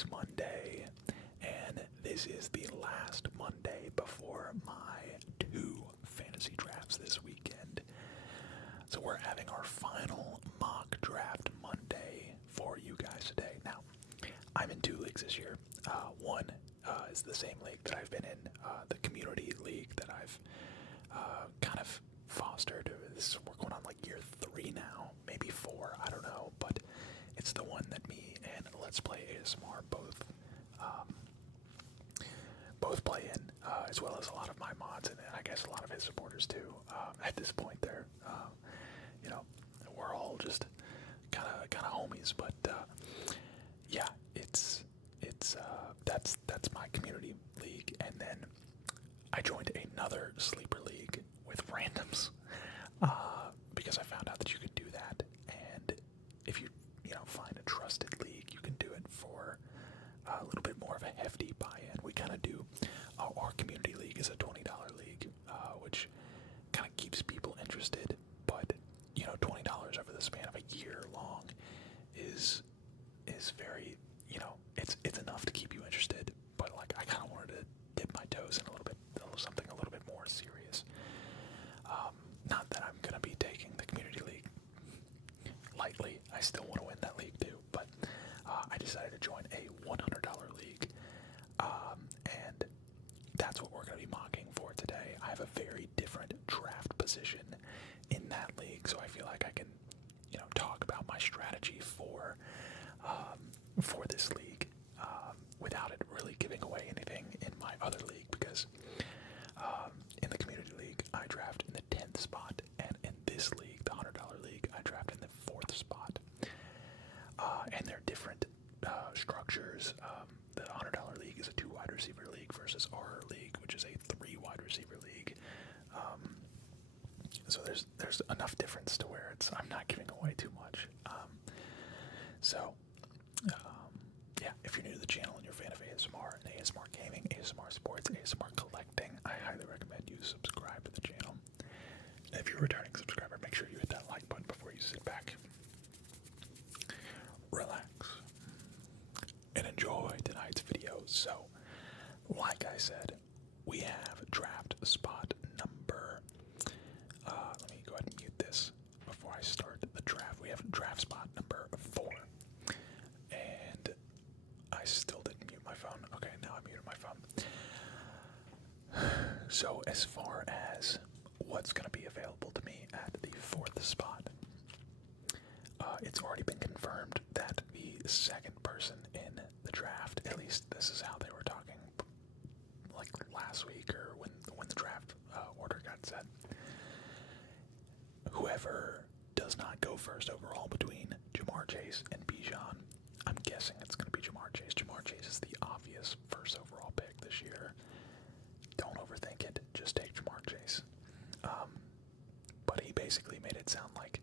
is Monday, and this is the last Monday before my 2 fantasy drafts this weekend. So we're having our final mock draft Monday for you guys today. Now, I'm in 2 leagues this year. One is the same league that I've been in, the community league that I've kind of fostered. We're going on like year 3 now, maybe 4, I don't know, but it's the one that me and Let's Play ASMR both play in, as well as a lot of my mods and I guess a lot of his supporters too. At this point, they're, we're all just kind of homies, but yeah, that's my community league, and then I joined another sleeper league with randoms because I found out that you could do that, and if you find a trusted league, you can do it for a little bit more of a hefty buy-in. We kind of do our community league is a $20 league, which kind of keeps people interested, but $20 over the span of a year long is very, it's enough to keep you interested, but like I kind of wanted to dip my toes in something a little bit more serious. Not that I'm going to be taking the community league lightly. I still want to win that league too, but I decided to join a $100 league, and that's what we're going to be mocking for today. I have a very different draft position in that league, so I feel like I can, talk about my strategy for this league without it really giving away anything in my other league, because in the community league, I draft in the 10th spot, and in this league, the $100 league, I draft in the 4th spot. And they're different structures. The $100 league is a 2 wide receiver league versus our league, which is a 3 wide receiver league. So there's enough difference to where I'm not giving away too much. Yeah, if you're new to the channel and you're a fan of ASMR and ASMR gaming, ASMR sports, ASMR collecting, I highly recommend you subscribe to the channel. And if you're a returning subscriber, make sure you hit that like button before you sit back, relax, and enjoy tonight's video. So, like I said, we have draft spot number, let me go ahead and mute this before I start the draft. We have draft spot number 4. And I still didn't mute my phone. Okay, now I muted my phone. So as far as what's going to be available to me at the 4th spot, it's already been confirmed that the second person in the draft, at least this is how they were talking, like last week or when the draft order got set, whoever does not go first overall between Jamar Chase and Bijan, I'm guessing it's going to be Jamar Chase. Jamar Chase is the obvious first overall pick this year. Don't overthink it. Just take Jamar Chase. But he basically made it sound like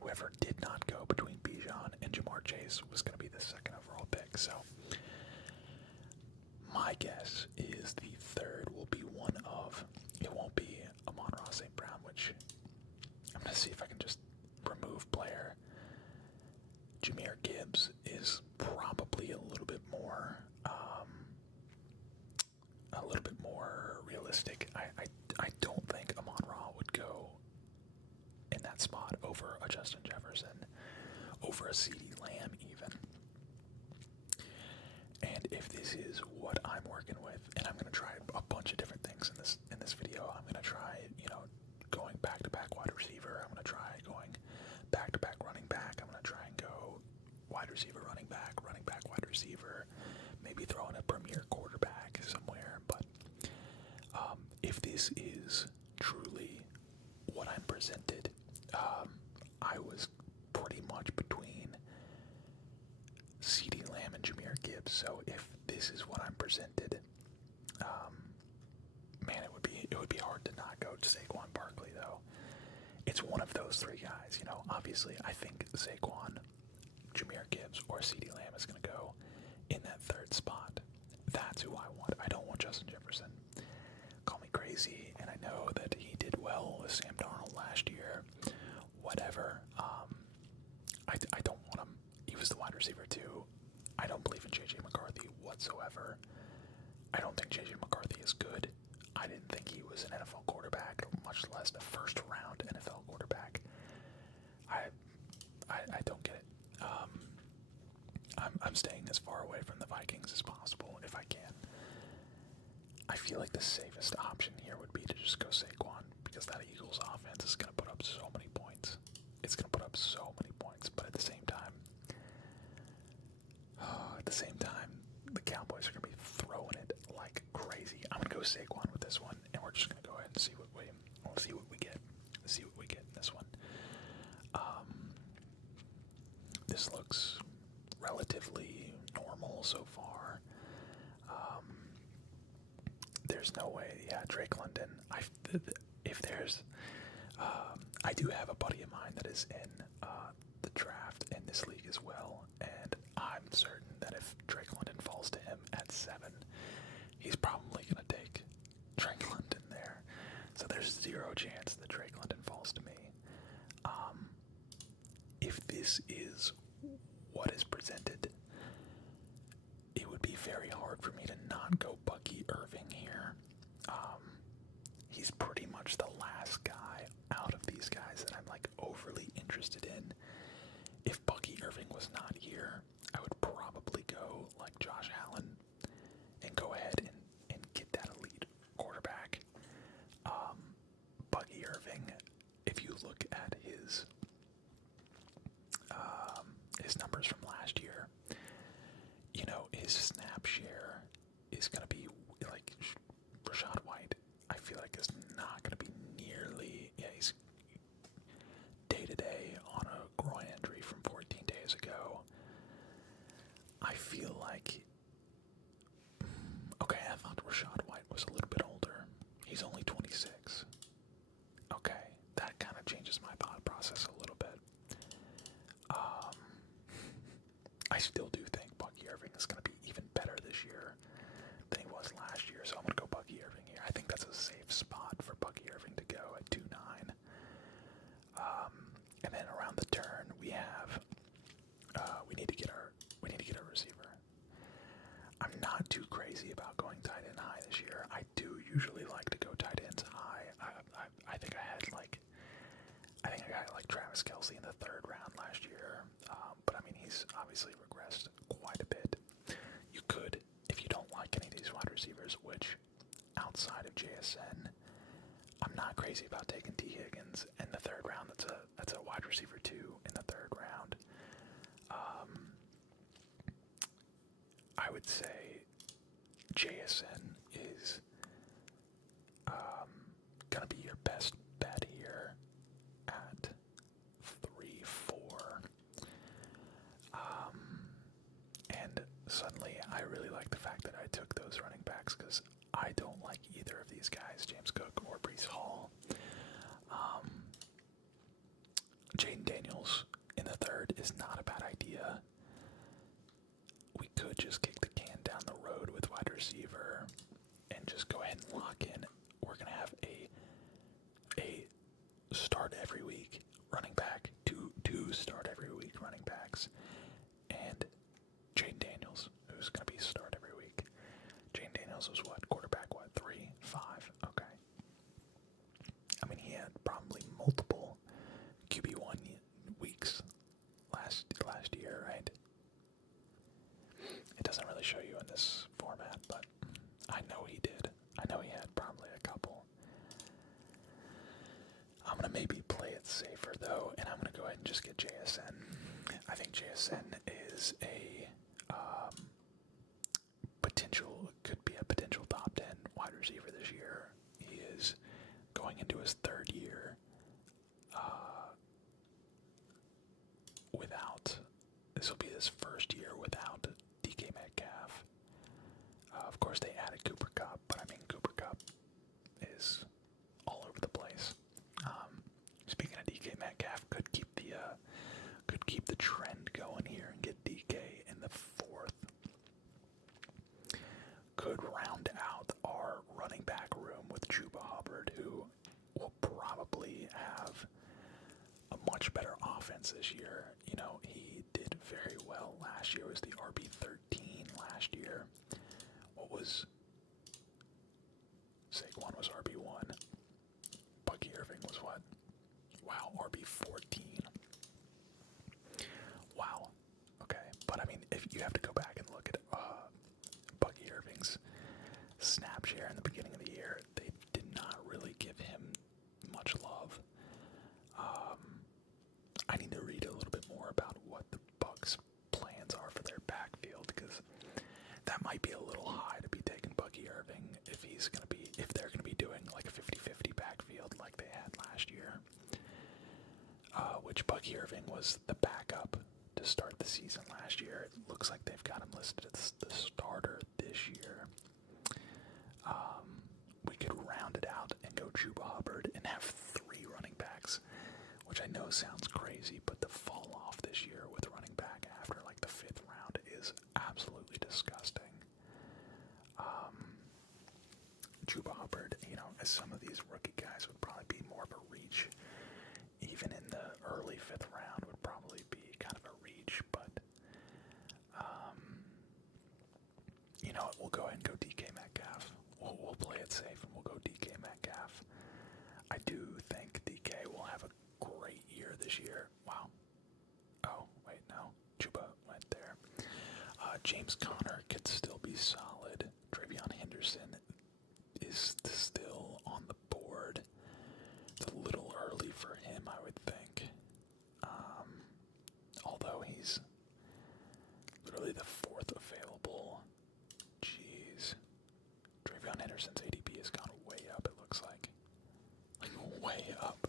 whoever did not go between Bijan and Jamar Chase was going to be the second overall pick. So my guess is the third will be one of, it won't be Amon-Ra St. Brown, which I'm going to see if I can just remove player. Jahmyr Gibbs is probably a little bit more realistic. I don't think Amon-Ra would go in that spot over a Justin Jefferson, over a CeeDee Lamb even. And if this is what I'm working with, and I'm going to try a bunch of different things in this video. I'm going to try, going back-to-back wide receiver. I'm going to try going back-to-back running back. I'm going to try and go wide receiver, running back, wide receiver, maybe throw in a premier quarterback somewhere. But if this is truly what I'm presented, I was pretty much between CeeDee Lamb and Jahmyr Gibbs. So if this is what I'm presented, man, it would be hard to not go to Saquon Barkley though. It's one of those 3 guys, Obviously, I think Saquon, Jahmyr Gibbs, or CeeDee Lamb is going to go in that 3rd spot. That's who I want. I don't want Justin Jefferson. Call me crazy, and I know that he did well with Sam Darnold last year. Whatever. I don't want him. He was the wide receiver too. I don't believe in J.J. McCarthy whatsoever. I don't think J.J. McCarthy is good. I didn't think he was an NFL quarterback, much less a first-round NFL quarterback. I don't get it. I'm staying as far away from the Vikings as possible if I can. I feel like the safest option here would be to just go Saquon, because that Eagles offense is going to put up so many points. It's going to put up so many points, but at the same time, the Cowboys are going to be throwing it like crazy. I'm going to go Saquon with this one, and we're just going to go ahead and see what we get. See what we get in this one. This looks relatively normal so far. There's no way, Drake London. If there's, I do have a buddy of mine that is in the draft in this league as well, and I'm certain that if Drake London falls to him at 7, he's probably going to take Drake London there. So there's 0 chance that Drake London falls to me. If this is what is presented, it would be very hard for me to not go Bucky Irving here. He's pretty much the last guy out of these guys that I'm like overly interested in. If Bucky Irving was not here, I would probably go like Josh Allen and go ahead and get that elite quarterback. Bucky Irving, if you look at his numbers from last year, you know, his snap share is going to be like Rashad White. I feel like is not going to be nearly, he's day-to-day on a groin injury from 14 days ago. I feel like, okay, I thought Rashad White was a little bit older. He's only 26. Okay, that kind of changes my thought process a little bit. I still do think Bucky Irving is going to be even better this year than he was last year, so I'm going to go Bucky Irving here. I think that's a safe spot for Bucky Irving to go at 2-9. And then around the turn, we have we need to get a receiver. I'm not too crazy about going tight end high this year. I do usually like to go tight ends high. I think I had a guy like Travis Kelce in the 3rd round last year, but I mean he's obviously regressed quite a bit. You could, if you don't like any of these wide receivers, which outside of JSN, I'm not crazy about taking T. Higgins in the 3rd round. That's a wide receiver 2 in the 3rd round. I would say JSN is gonna be your best bet here at 3-4. And suddenly I really like the fact that I took those running backs because I don't like either of these guys, James Cook or Breece Hall. Jaden Daniels in the 3rd is not a bad idea. We could just kick the can down the road with wide receiver and just go ahead and lock in. We're going to have a start every week running back, two start every week running backs, and Jaden Daniels, who's going to be start every week. Jaden Daniels was quarterback 3, 5, okay. I mean, he had probably multiple QB1 weeks last year, right? It doesn't really show you in this format, but I know he did. I know he had probably a couple. I'm going to maybe play it safer, though, and I'm going to go ahead and just get JSN. I think JSN is could be a potential top 10 wide receiver this year. He is going into his 3rd year this will be his 1st year without DK Metcalf. Of course, they added Cooper Kupp, but I mean, Cooper Kupp is all over the place. Speaking of DK Metcalf, could keep the trend going here and get DK in the 4th. Could round out our running back room with Chuba Hubbard, who will probably have a much better offense this year. You know, he did very well last year. It was the RB13 last year. might be a little high to be taking Bucky Irving if they're gonna be doing like a 50-50 backfield like they had last year. Which Bucky Irving was the backup to start the season last year. It looks like they've got him listed as the starter this year. We could round it out and go Chuba Hubbard and have 3 running backs, which I know sounds crazy, but the fall off this year with running back after like the 5th round is absolutely disgusting. Chuba Hubbard, as some of these rookie guys would probably be more of a reach, even in the early 5th round would probably be kind of a reach, but we'll go ahead and go DK Metcalf. We'll play it safe and we'll go DK Metcalf. I do think DK will have a great year this year. Wow. Oh, wait, no. Chuba went there. James Conner could still be solid. Travion Henderson is still on the board. It's a little early for him, I would think. Although he's literally the 4th available. Jeez. Travion Henderson's ADP has gone way up, it looks like. Like, way up.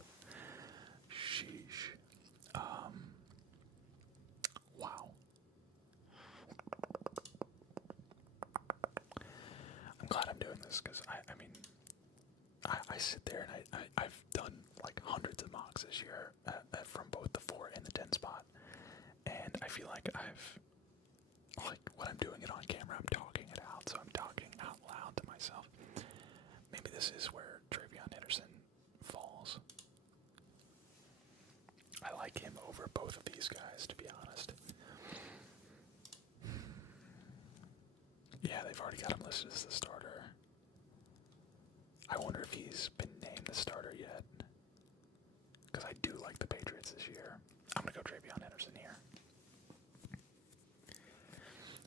Sheesh. Wow. I'm glad I'm doing this, because, I sit there and I've done, like, hundreds of mocks this year from both the 4 and the 10 spot, and I feel like when I'm doing it on camera, I'm talking it out, so I'm talking out loud to myself. Maybe this is where Travion Henderson falls. I like him over both of these guys, to be honest. Yeah, they've already got him listed as the starter. I wonder if he's been named the starter yet. Because I do like the Patriots this year. I'm going to go Travion Henderson here.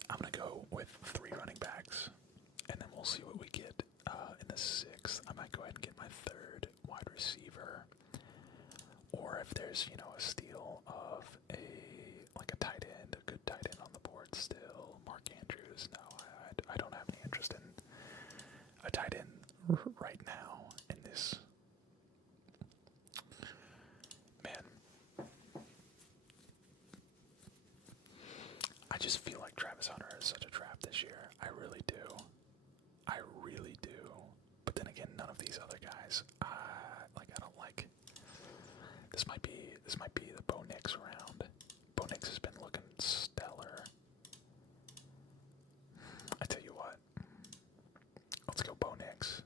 I'm going to go with 3 running backs, and then we'll see what we get in the 6th. I might go ahead and get my 3rd wide receiver. Or if there's, a steal of a tight end, a good tight end on the board still. Mark Andrews, no, I don't have any interest in a tight end right now in this. Man. I just feel like Travis Hunter is such a trap this year. I really do. I really do. But then again, none of these other guys, I don't like. This might be the Bo Nix round. Bo Nix has been looking stellar. I tell you what. Let's go Bo Nix.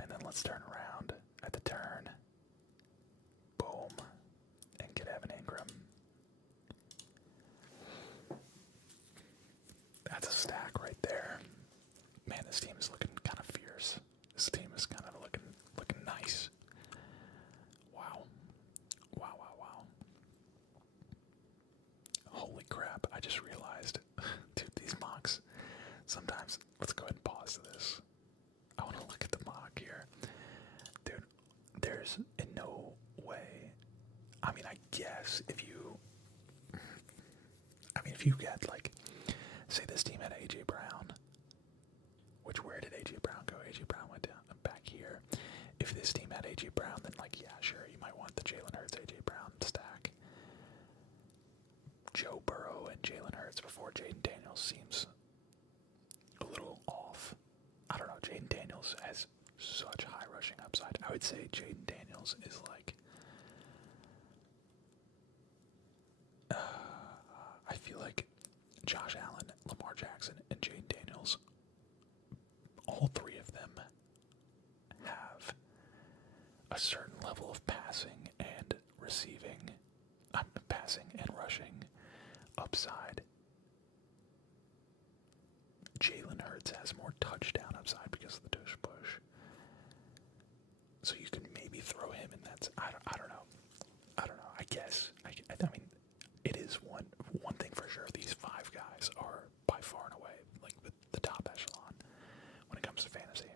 And then let's turn around at the turn. Boom. And get Evan Ingram. That's a stack right there. Man, this team is looking kind of fierce. This team is kind of looking nice. Wow. Wow, wow, wow. Holy crap, I just realized, dude, these mocks, sometimes, let's go ahead and pause this. I want to look at the mock here. Dude, there's in no way, I guess if you get, say this team had A.J. Brown, which where did A.J. Brown go? A.J. Brown went down back here. If this team had A.J. Brown, then, yeah, sure, you might want the Jalen Hurts, A.J. Brown stack. Joe Burrow and Jalen Hurts before Jaden Daniels seems a little off. I don't know, Jaden Daniels has such high rushing upside. I would say Jaden Daniels is I feel like Josh Allen, Lamar Jackson, and Jaden Daniels, all 3 of them have a certain level of passing and receiving, passing and rushing upside. Jalen Hurts has more touchdown upside because of the tush push. So you can maybe throw him in that. I don't know. I guess. It is one thing for sure. These 5 guys are by far and away the top echelon when it comes to fantasy.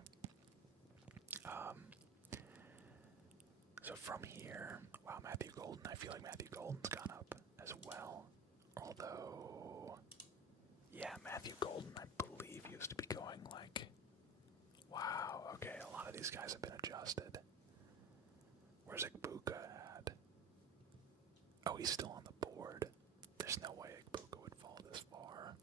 So from here, wow, Matthew Golden. I feel like Matthew Golden's gone up as well. Although, Yeah, Matthew Golden, I believe, used to be going like, wow, okay, a lot of these guys have been adjusted. Where's Igbuka at? Oh, he's still on the board. There's no way Igbuka would fall this far.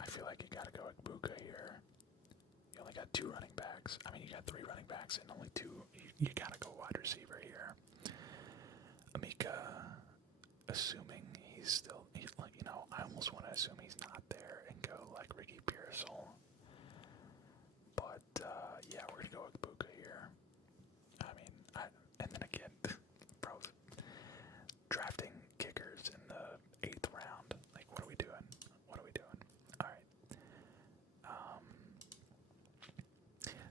I feel like you gotta go Igbuka here. You only got 2 running backs. I mean, you got 3 running backs and only 2. You gotta go wide receiver here. Amika, assuming he's still, I almost want to assume he's not there and go like Ricky Pearsall. But yeah, we're gonna go with Buka here. I mean, and then again, bro, drafting kickers in the 8th round. Like, what are we doing? What are we doing? All right.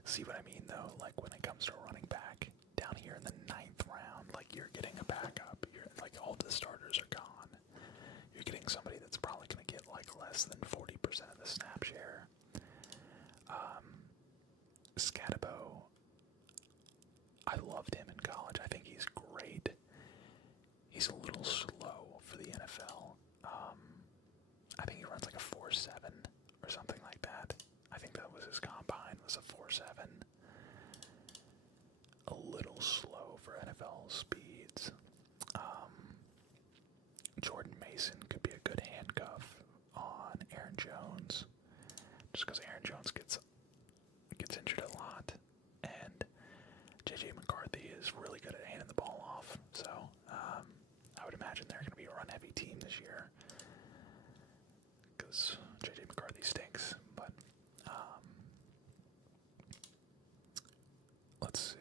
See what I mean though? Like when it comes to a running back, down here in the 9th round, like you're getting a backup. You're like all the starters are gone. You're getting somebody that's probably going to get like less than 40% of the snap share. Scatabo, I loved him in college. I think he's great. He's a little slow for the NFL. I think he runs like a 4.7 or something like that. I think that was his combine, was a 4.7. A little slow for NFL speeds. Jordan Mason could be a good handcuff on Aaron Jones, just because Aaron Jones gets injured a lot, and J.J. McCarthy is really good at handing the ball off. So I would imagine they're going to be a run-heavy team this year, because J.J. McCarthy stinks. But let's see.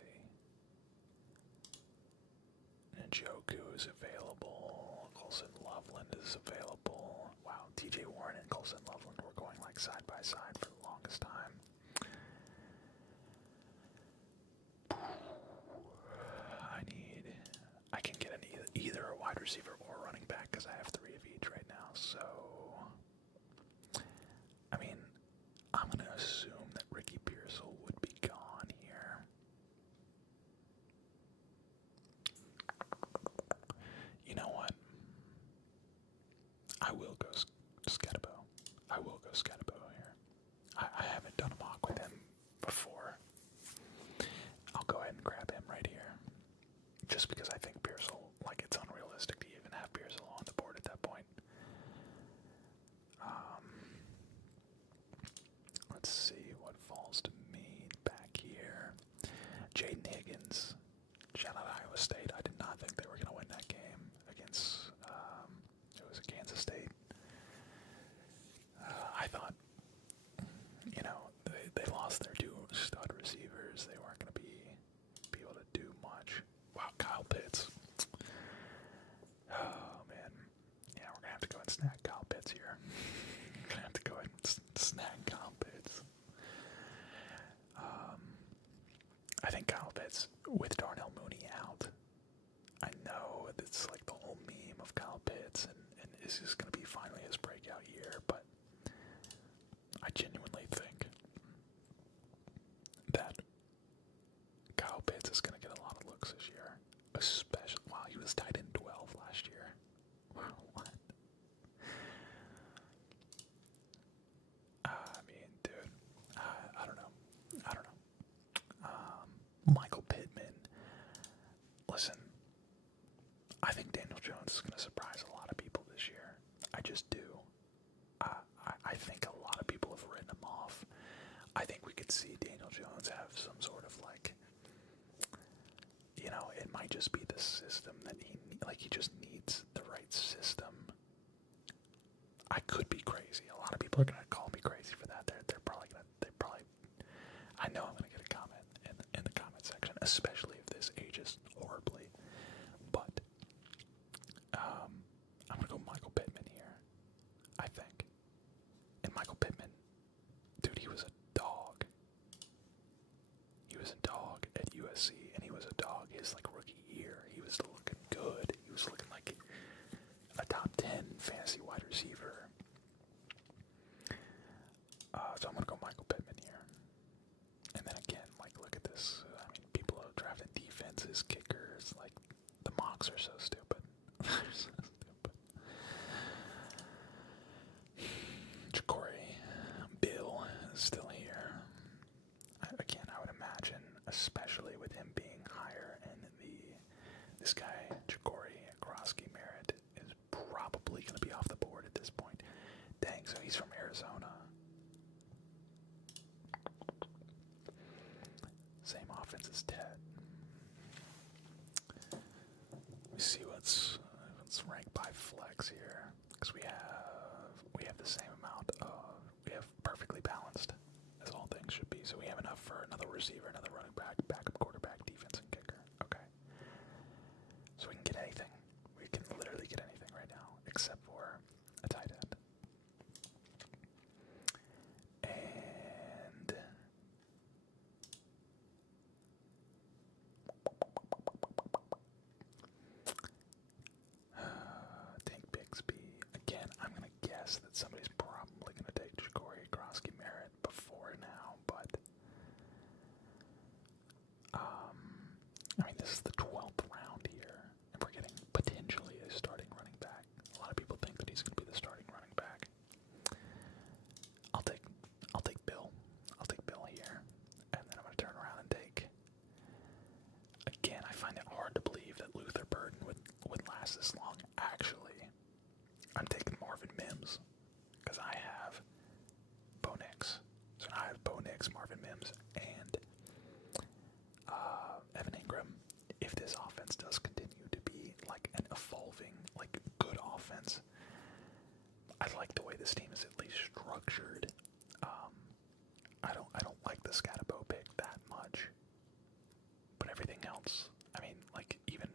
Njoku is available. Colson Loveland is available. Wow, TJ Warren and Colson Loveland were going like side by side for the longest time. I can get either a wide receiver or a running back because I have 3 of each right now. So, I mean, I'm going to assume that Ricky Pearsall would be gone here. You know what? I will go Scatabo. I will go Scatabo here. I haven't done a mock with him before. I'll go ahead and grab him right here. Just because I think Pearsall, like, it's unrealistic to even have Pearsall on the board at that point. Let's see what falls to me back here. Jaden Higgins, shout out Iowa State. I did not think they were going to win that game against, it was Kansas State. I thought, they lost their 2 stud receivers. They weren't going to be able to do much. Wow, Kyle Pitts. Oh, man. Yeah, we're going to have to go and snag Kyle Pitts here. We're going to have to go and snag Kyle Pitts. I think Kyle Pitts, with Darnell Mooney out, I know it's like the whole meme of Kyle Pitts, and is this going to be finally his breakout year, but I genuinely think that Kyle Pitts is going to get a lot of looks this year, especially while he was tight end 12 last year. What? I mean, dude, I don't know. Michael Pittman. Listen, I think Daniel Jones is going to surprise a lot of people this year. I just do. I think a lot of people have written him off. I think we could see Daniel Jones have some sort of like, it might just be the system that he just needs the right system. I could be crazy. A lot of people are going to call me crazy for that. They're probably I know I'm going to get a comment in the comment section, especially if this ages horribly. But I'm going to go Michael Pittman here, I think. And Michael Pittman, dude, he was a dog. He was a dog at USC, and he was a dog his rookie year. He was looking good. He was looking like a top 10 fantasy wide receiver. So I'm going to go Michael Pittman here. And then again, look at this. I mean, people are drafting defenses, kickers. The mocks are so stupid. Jacory, Bill is still here. Again, I would imagine, especially with him being higher in this guy, Jacory Grosky Merritt, is probably going to be off the board at this point. Dang, so he's from Arizona. Same offense as Ted. Let me see let's rank by flex here, because we have the same amount of, we have perfectly balanced, as all things should be. So we have enough for another receiver, another running back, backup quarterback, defense, and kicker. Okay. So we can get anything. We can literally get anything right now, except for a tight end. And Tank Bixby. Again, I'm going to guess that somebody's probably going to take Jacory Grosky Merritt before now, but I mean, this is the 12th round here, and we're getting potentially a starting running back. A lot of people think that he's going to be the starting running back. I'll take Bill. I'll take Bill here, and then I'm going to turn around and take. Again, I find it hard to believe that Luther Burden would last this long. Actually, I'm taking Marvin Mims because I have Bo Nix. So now I have Bo Nix, Marvin Mims, and Evan Ingram. If this offense does continue to be like an evolving, like good offense, I like the way this team is at least structured. I don't like the Scatabo pick that much, but everything else, I mean, like even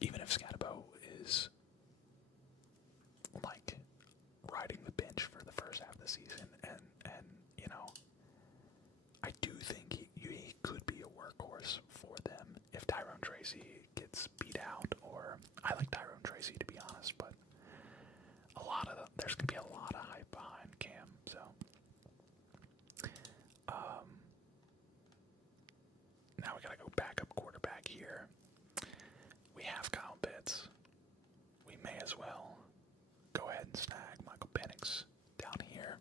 if Scatabo is like riding the bench for the first half of the season, and you know, I do think he could be a workhorse for them if Tyrone Tracy gets beat out. Or I like Tyrone Tracy, to be honest, but there's gonna be a lot of hype behind Cam. So now we gotta go backup quarterback here. We have Kyle Pitts. We may as well go ahead and snag Michael Penix down here,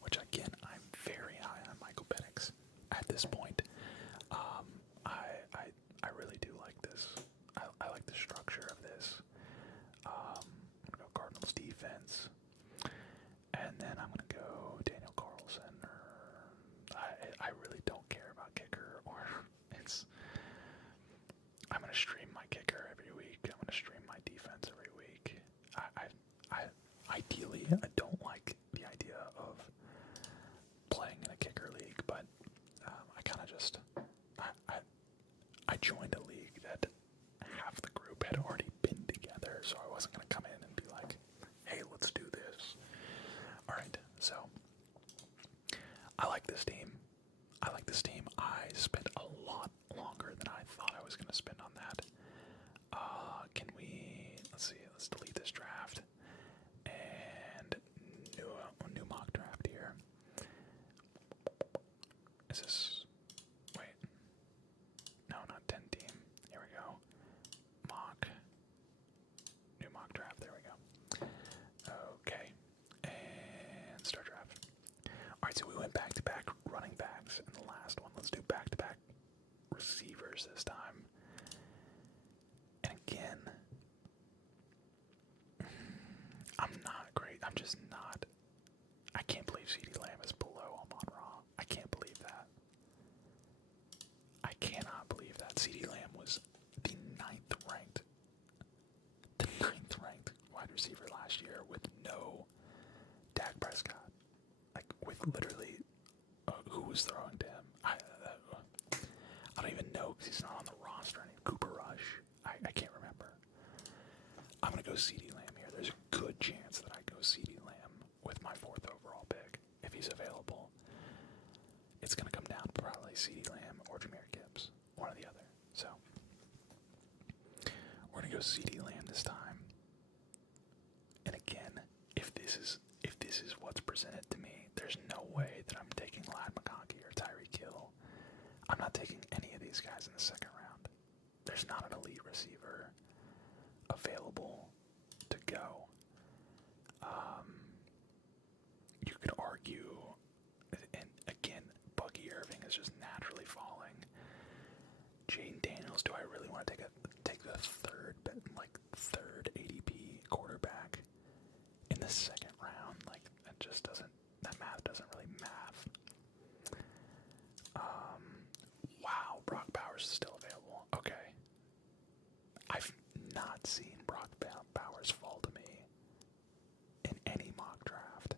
which again, I'm very high on Michael Penix at this point. I really do like this. I like the structure of this. I'm gonna go Cardinals defense, and then I'm gonna go Daniel Carlson. I really don't care about kicker, or I'm gonna stream my kicker every week. I'm gonna stream my defense every week. Ideally, I don't like the idea of playing in a kicker league, but I kind of just I joined a league that half the group had already been together, so I wasn't gonna come in and be like, "Hey, let's do this." All right, so I like this team. I spent a lot longer than I thought I was gonna spend on that. Can we? Let's see. Let's delete this draft and new mock draft here. Is this? Wait. No, not 10 team. Here we go. New mock draft. There we go. Okay. And start draft. Alright, so we went back to back running backs in the last one. Let's do back to back receivers this time. And again, I'm not great. I'm just not. I can't believe CeeDee Lamb is below Amon-Ra. I can't believe that. I cannot believe that. CeeDee Lamb was the ninth ranked wide receiver last year with no Dak Prescott. Like, with literally who was throwing to him. I don't even know because he's not on the roster. Cooper Rush. I can't remember. I'm going to go CeeDee Lamb here. There's a good chance that I go CeeDee Lamb with my 4th overall pick if he's available. It's going to come down to probably CeeDee Lamb or Jahmyr Gibbs. One or the other. So we're going to go CeeDee Lamb this time. And again, if this is what's presented to me, there's no way that I'm taking Ladd McConkey or Tyreek Hill. I'm not taking any of these guys in the second round. There's not an elite receiver. available to go. You could argue, and again, Bucky Irving is just naturally falling. Jaden Daniels, do I really want to take the third ADP quarterback in the second round? Like, that math doesn't really math. Wow, Brock Bowers is still available. Okay. I've not seen Brock Bowers fall to me in any mock draft.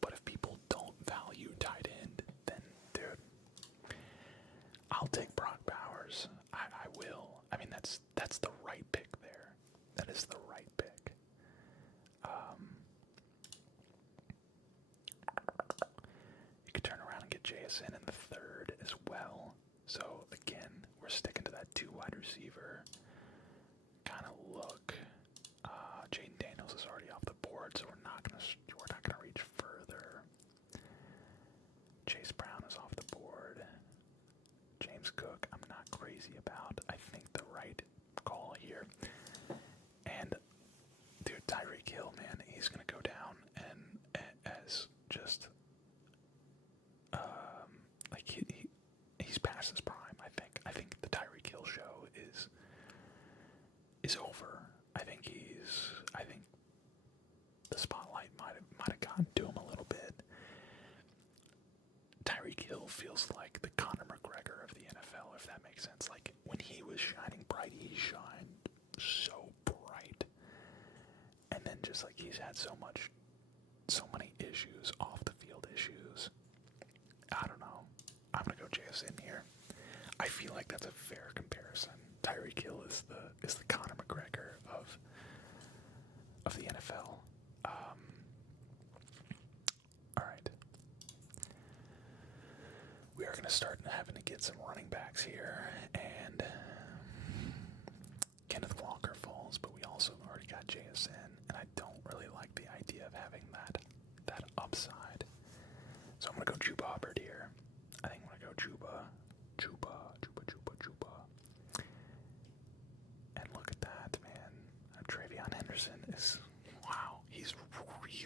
But if people don't value tight end, then, dude, I'll take Brock Bowers. I will. I mean, that's the right pick there. That is the right pick. You could turn around and get JSN in the third as well. So again, we're sticking to that 2 wide receiver kind of look. Jaden Daniels is already off the board, so we're not gonna reach further. Chase Brown is off the board. James Cook, I'm not crazy about. I think the right call here. And dude, Tyreek Hill, man, he's gonna go down and as just like he's past his prime. I think the Tyreek Hill show is over. I think the spotlight might have gotten to him a little bit. Tyreek Hill feels like the Conor McGregor of the NFL, if that makes sense. Like, when he was shining bright, he shined so bright. And then just like he's had so many issues, off the field issues. I don't know. I'm gonna go JSN here. I feel like that's a fair comparison. Tyreek Hill is the Conor McGregor of the NFL. Alright. We are going to start having to get some running backs here, and Kenneth Walker falls, but we also already got JSN, and I don't really like the idea of having that upside. So I'm going to go Juba Hubbard here. I think I'm going to go Juba. And look at that, man. Travion Henderson is, wow, he's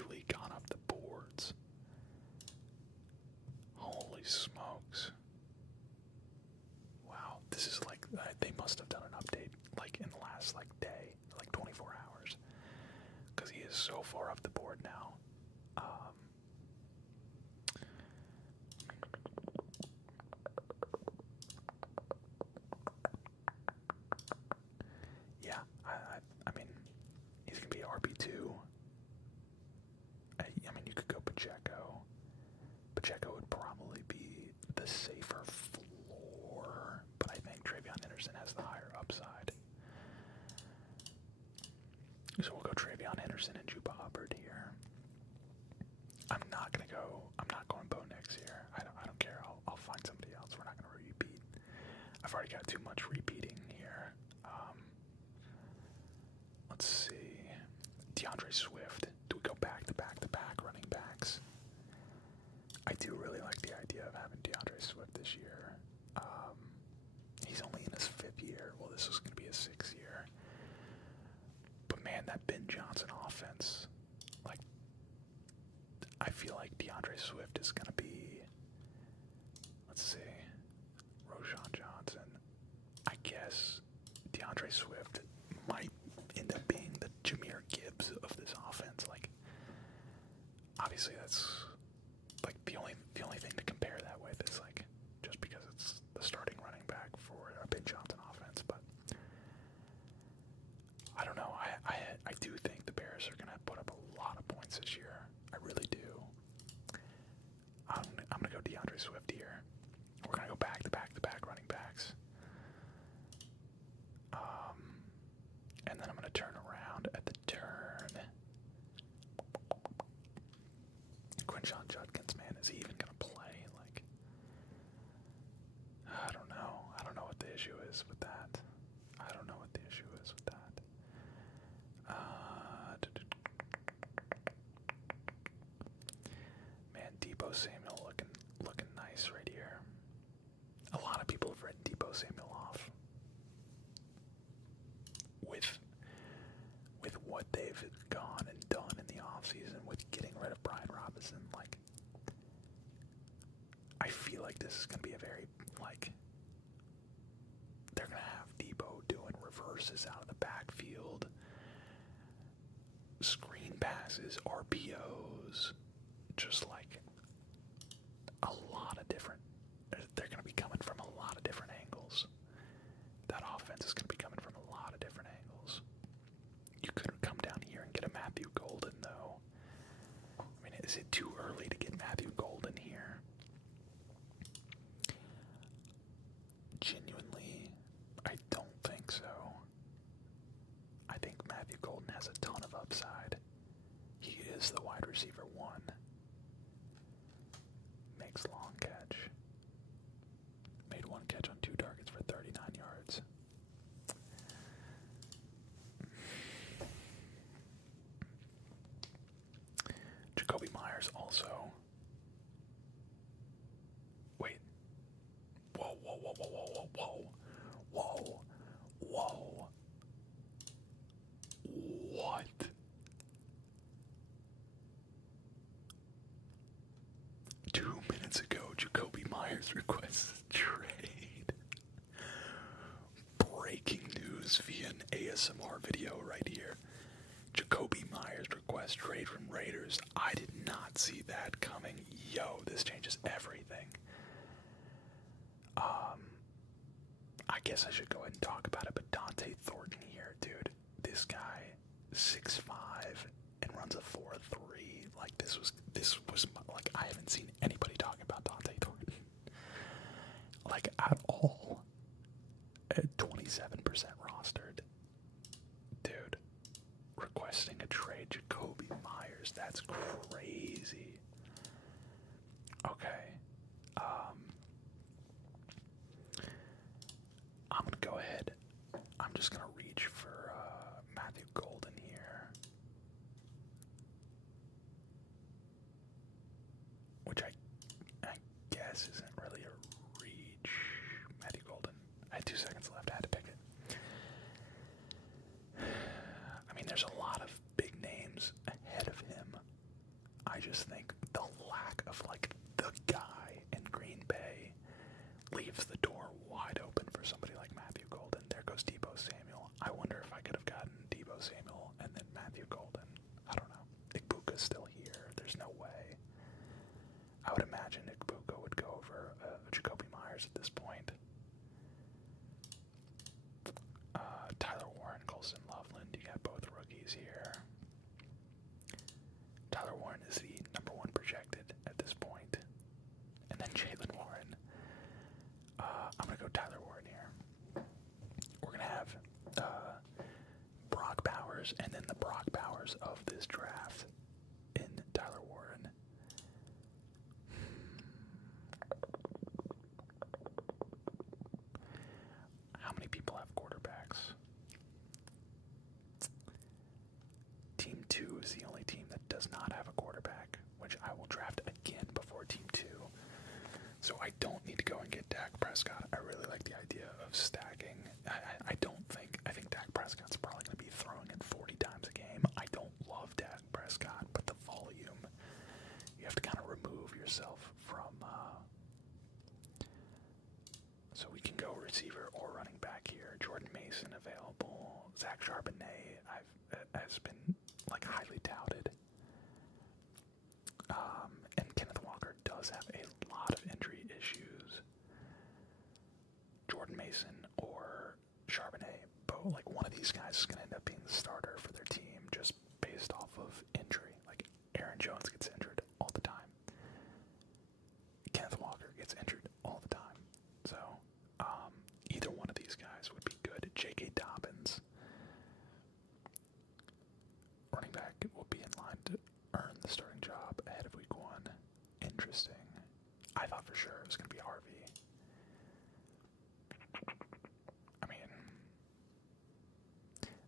really gone up the boards. Holy smokes. Wow, this is like, they must have done an update like in the last day, like 24 hours. Because he is so far up the board now. Yeah, I mean, he's going to be RB2. I mean, you could go Pacheco. Pacheco would probably be the safer floor, but I think Travion Henderson has the higher upside. So we'll go Travion Henderson and Juba Hubbard here. I'm not going Bo Nix here. I don't care. I'll find somebody else. We're not gonna repeat. I've already got too much repeating here. Let's see. DeAndre Swift. Do we go back to back to back running backs? I do really like the idea of having DeAndre Swift this year. He's only in his 5th year. Well, this is going to be his 6th year. But man, that Ben Johnson offense, like, I feel like DeAndre Swift is going to be, let's see, Roshan Johnson. I guess DeAndre Swift might end up being the Jahmyr Gibbs of this offense. Like, obviously that's like the only thing to compare that with is like just because it's the starting running back for a Ben Johnson offense, but I don't know. I do think the Bears are gonna put up a lot of points this year. I really do. I'm gonna go DeAndre Swift here. We're gonna go back to back to back running backs. And then I'm gonna turn around at the turn. Quinshon Judkins, man, is he even gonna play? Like, I don't know. I don't know what the issue is with that. Man, Deebo Samuel looking nice right here. A lot of people have written Deebo I feel like this is going to be a very, like, they're going to have Debo doing reverses out of the backfield, screen passes, RPOs, just like a lot of different, they're going to be coming from a lot of different angles. That offense is going to be coming from a lot of different angles. You couldn't come down here and get a Matthew Golden, though. I mean, is it too early to get Matthew Golden here? Genuinely, I don't think so. I think Matthew Golden has a ton of upside. He is the wide receiver 1. Makes long catch. Made 1 catch on 2 targets for 39 yards. Jacoby Myers also. Wait. Whoa, whoa, whoa, whoa, whoa, whoa, whoa, whoa. What? Two minutes ago, Jacoby Myers requests a trade. Breaking news via an ASMR video right here. Jacoby Myers requests trade from Raiders. I did not see that coming. Yo, this changes everything. I guess I should go ahead and talk about it, but Dante Thornton here, dude. This guy, 6'5", and runs a 4.3. Like, this was like, I haven't seen anybody talking about Dante Thornton, like, at all. At 27% rostered. Dude, requesting a trade, Jacoby Myers, that's crazy. Okay. I'm gonna go ahead. I'm just gonna reach for Matthew Golden here, which I guess isn't really a reach. Matthew Golden. I had 2 seconds left. I had to pick it. I mean, there's a lot of big names ahead of him. I just think the lack of, like, the guy in Green Bay leaves the door wide open for somebody like Matthew Golden. There goes Debo Samuel. I wonder if I could have gotten Debo Samuel and then Matthew Golden. I don't know. Igbuka's still here. There's no way. I would imagine Igbuka would go over Jacoby Myers at this point. Tyler Warren, Colson Loveland, you got both rookies here. Tyler Warren is the number 1 projected at this point. And then Jalen Warren. I'm going to go Tyler Warren here. We're going to have Brock Bowers and then the Brock Bowers of this draft in Tyler Warren. How many people have quarterbacks? Team 2 is the only team that does not have a quarterback, which I will draft again before Team 2. So I don't need to go and get Dak Prescott. I really like the idea of stacking. I think Dak Prescott's probably going to be throwing it 40 times a game. I don't love Dak Prescott, but the volume, you have to kind of remove yourself from, so we can go receiver or running back here. Jordan Mason available. Zach Charbonnet has been, like, highly touted. And Kenneth Walker does have a lot of injury issues. Jordan Mason or Charbonnet, both, like, one of these guys is going to end up being the starter for their team just based off of injury. Like, Aaron Jones gets injured all the time. Kenneth Walker gets injured all the time. So, either one of these guys would be good. J.K. Dobbins, running back, will be in line to earn the starting job ahead of week 1. Interesting. I thought for sure it was going to be Harvey. I mean,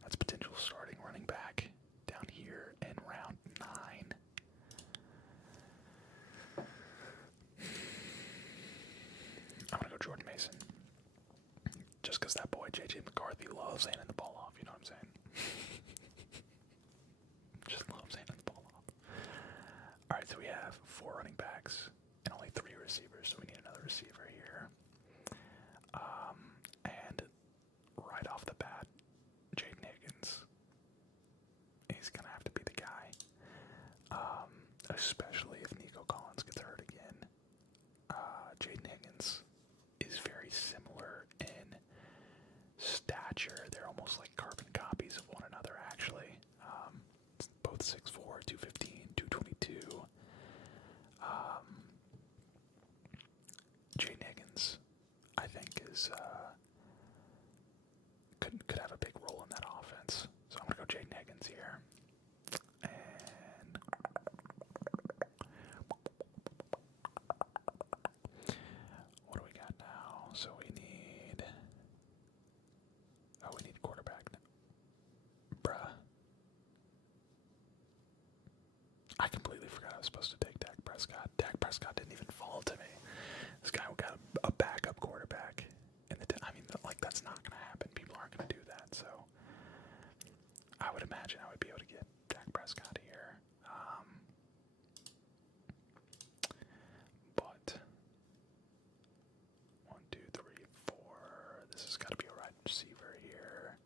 that's potential starting running back down here in round 9. I'm going to go Jordan Mason. Just because that boy, J.J. McCarthy, loves handing the ball off, you know what I'm saying? Just loves handing the ball off. Alright, so we have 4 running backs and only 3 receivers, so we need 215, 222. Jay Niggins, I think, is could have a big role in that offense. So I'm gonna go Jay Niggins here. And what do we got now? So we need quarterback now. Bruh. I completely forgot I was supposed to take Dak Prescott. Dak Prescott didn't even fall to me. This guy got a backup quarterback. I mean, like, that's not going to happen. People aren't going to do that. So I would imagine I would be able to get Dak Prescott here. But 1, 2, 3, 4. This has got to be a wide receiver here.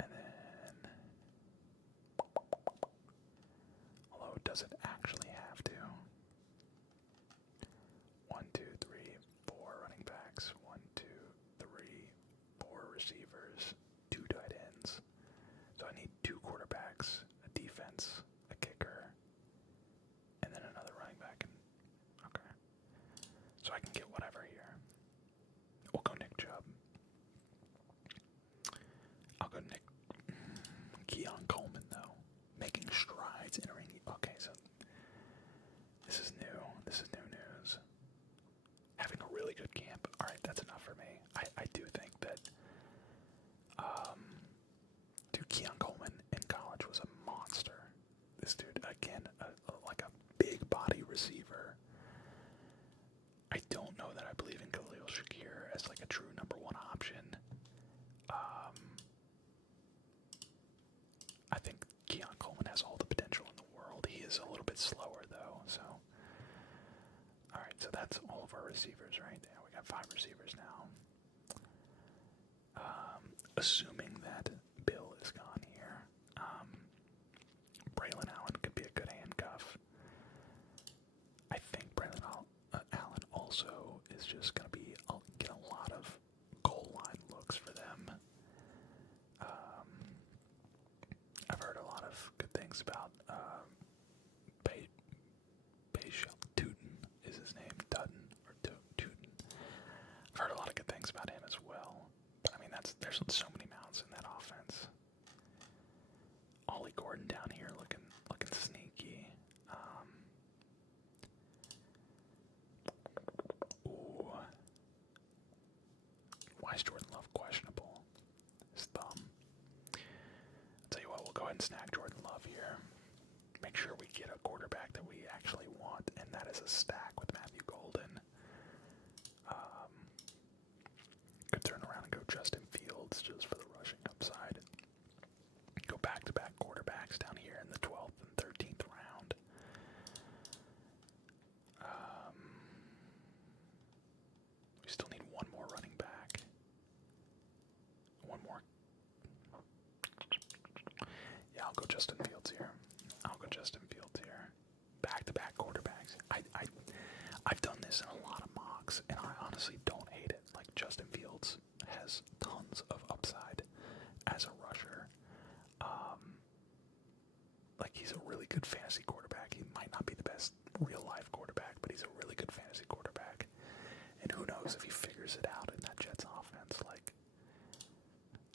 And then, although it doesn't actually have to. 1, 2, 3, 4 running backs. 1, 2, 3, 4 receivers. 2 tight ends. So I need 2 quarterbacks, a defense, a kicker, and then another running back. Okay. So I can get whatever here. We'll go Nick Chubb. I'll go Nick. Keon Coleman, though. Making strides entering. Okay, so this is new. This is new news. Having a really good camp. Alright, that's enough for me. I do think that dude, Keon Coleman in college was a monster. This dude, again, like a big body receiver. I don't know that I believe in Khalil Shakir as like a true number 1 option. I think Keon Coleman has all the potential in the world. He is a little bit slower though, so. Alright, so that's all of our receivers, right? Yeah, we got 5 receivers now. Assuming that Bill is gone here, Braylon Allen could be a good handcuff. I think Braylon Allen also is just going to get a lot of goal line looks for them. I've heard a lot of good things about Tootin is his name, Dutton or Tootin. I've heard a lot of good things about him as well. But I mean, there's so many mouths in that offense. Ollie Gordon down here looking sneaky. Ooh. Why is Jordan Love questionable? His thumb. I'll tell you what, we'll go ahead and snag Jordan Love here. Make sure we get a quarterback that we actually want, and that is a stack with Matthew Golden. Could turn around and go Justin Fields just for the rushing upside. Go back-to-back quarterbacks down here in the 12th and 13th round. We still need one more running back. One more. Yeah, I'll go Justin Fields here. Back-to-back quarterbacks. I've done this in a lot of mocks, and I honestly don't hate it. Like, Justin Fields has tons of upside as a rusher. Like, he's a really good fantasy quarterback. He might not be the best real-life quarterback, but he's a really good fantasy quarterback. And who knows if he figures it out in that Jets offense. Like,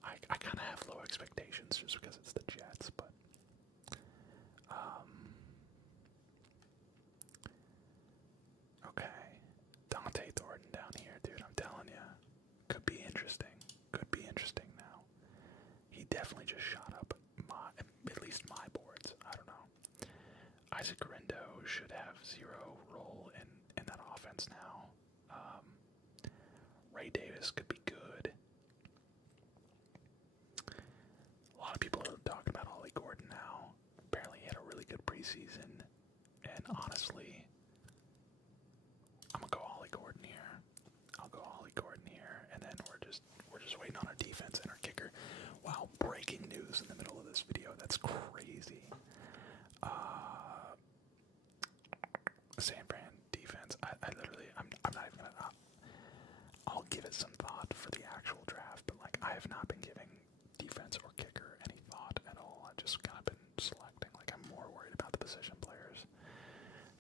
I kind of have low expectations just because it's the Jets, but okay. Dante Thornton down here, dude, I'm telling you. Could be interesting. Now. He definitely just shot up at least my boards. I don't know. Isaac Rindo should have 0 role in that offense now. Ray Davis could be good. A lot of people are talking about Ollie Gordon now. Apparently he had a really good preseason. And honestly, I'm gonna go Ollie Gordon here. And then we're just waiting on our defense and our kicker. Wow, breaking news in the middle of this video. That's crazy. San Fran defense. I literally, I'm not even gonna. I'll give it some thought for the actual draft, but like I have not been giving defense or kicker any thought at all. I've just kind of been selecting like position players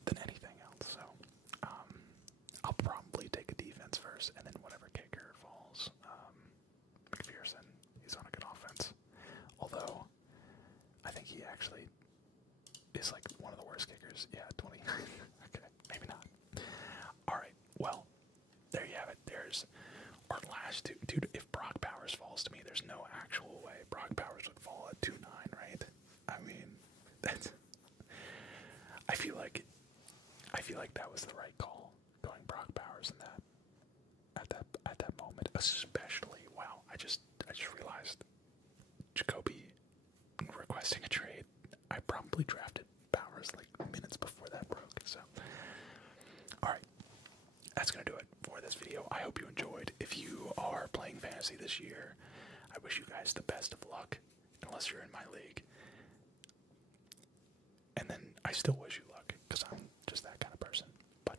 than anything else. So I'll probably take a defense first, and then whatever kicker falls. McPherson, he's on a good offense. Although, I think he actually is like one of the worst kickers. Yeah, 20. Okay, maybe not. Alright, well, there you have it. There's our last two. Dude, if Brock Powers falls to me, there's no actual way Brock Powers would fall at 2-9, right? I mean, that's... I feel like that was the right call, going Brock Powers in that at that moment, especially. Wow, I just realized Jacoby requesting a trade. I probably drafted Powers like minutes before that broke. So, all right, that's gonna do it for this video. I hope you enjoyed. If you are playing fantasy this year, I wish you guys the best of luck. Unless you're in my league, and then I still wish you luck because I'm just that kind of person. But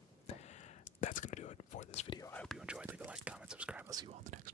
that's gonna do it for this video. I hope you enjoyed. Leave a like, comment, subscribe. I'll see you all in the next one.